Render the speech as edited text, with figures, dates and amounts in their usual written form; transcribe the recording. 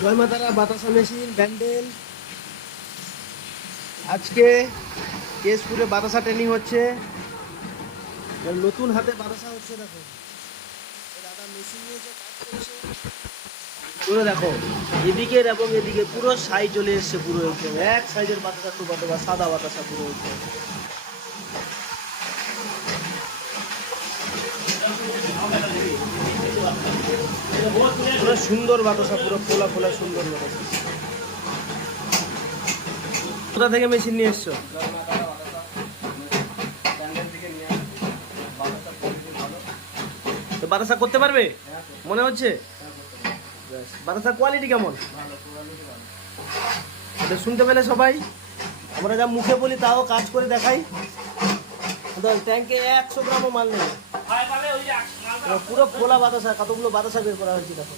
জয় মাতারা বাতাসা মেশিন ব্যান্ডেল। আজকে কেশপুরে বাতাসা ট্রেনিং হচ্ছে, নতুন হাতে বাতাসা হচ্ছে। দেখো দাদা মেশিন নিয়েছে, কাজ করছে পুরো। দেখো এদিকের এবং এদিকে পুরো সাইজ চলে এসছে, পুরো একদম এক সাইজের বাতাসা, টু বাতাসা সাদা বাতাসা পুরো একদম। পুরো সুন্দর বাতাসা, পুরো ফোলা ফোলা সুন্দর বাতাসা। কোথা থেকে মেশিন নিয়ে এসছো? তো বাতাসা করতে পারবে মনে হচ্ছে? বাতাসার কোয়ালিটি কেমন শুনতে পেলে সবাই? আমরা যা মুখে বলি তাও কাজ করে দেখাই। ট্যাঙ্কে 100 গ্রামও মাল নেই, পুরো ফোলা বাতাসা। কতগুলো বাতাসা বের করা হয়েছে দেখো।